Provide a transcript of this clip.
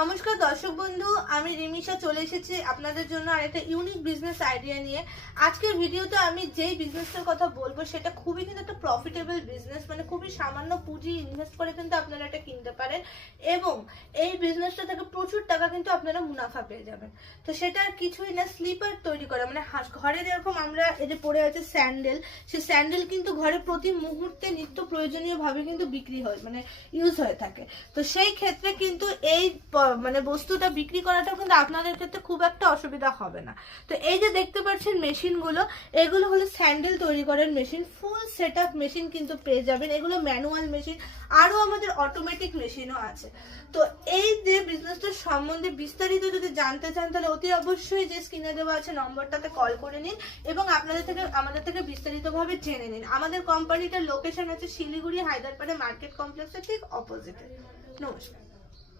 নমস্কার দর্শক বন্ধু, আমি রিমিশা চলে এসেছি আপনাদের জন্য আরেকটা ইউনিক বিজনেস আইডিয়া নিয়ে। আজকের ভিডিওতে আমি যেই বিজনেসটার কথা বলবো সেটা খুবই কিন্তু একটা প্রফিটেবল বিজনেস, মানে খুবই সামান্য পুঁজি ইনভেস্ট করে কিন্তু আপনারা এটা কিনতে পারেন এবং এই বিজনেসটা থেকে প্রচুর টাকা কিন্তু আপনারা মুনাফা পেয়ে যাবেন। তো সেটা আর কিছুই না, স্লিপার তৈরি করা, মানে ঘরে যেরকম আমরা এই যে পড়ে আছে স্যান্ডেল, সেই স্যান্ডেল কিন্তু ঘরে প্রতি মুহূর্তে নিত্য প্রয়োজনীয় ভাবে কিন্তু বিক্রি হয়, মানে ইউজ হয়ে থাকে। তো সেই ক্ষেত্রে কিন্তু এই মানে বস্তুটা বিক্রি করাটাও কিন্তু আপনাদের ক্ষেত্রে খুব একটা অসুবিধা হবে না। তো এই যে দেখতে পাচ্ছেন মেশিনগুলো, এগুলো হলো স্যান্ডেল তৈরি করার machine, full set up machine কিন্তু পেয়ে যাবেন। এগুলো ম্যানুয়াল মেশিন, আরও আমাদের অটোমেটিক মেশিনও আছে। তো এই যে বিজনেসটার সম্বন্ধে বিস্তারিত যদি জানতে চান তাহলে অতি অবশ্যই যে স্ক্রিনে দেওয়া আছে নম্বরটাতে কল করে নিন এবং আমাদের থেকে বিস্তারিতভাবে জেনে নিন। আমাদের কোম্পানিটার লোকেশন আছে শিলিগুড়ি হায়দ্রাবাদে মার্কেট কমপ্লেক্সের ঠিক অপোজিটে। নমস্কার।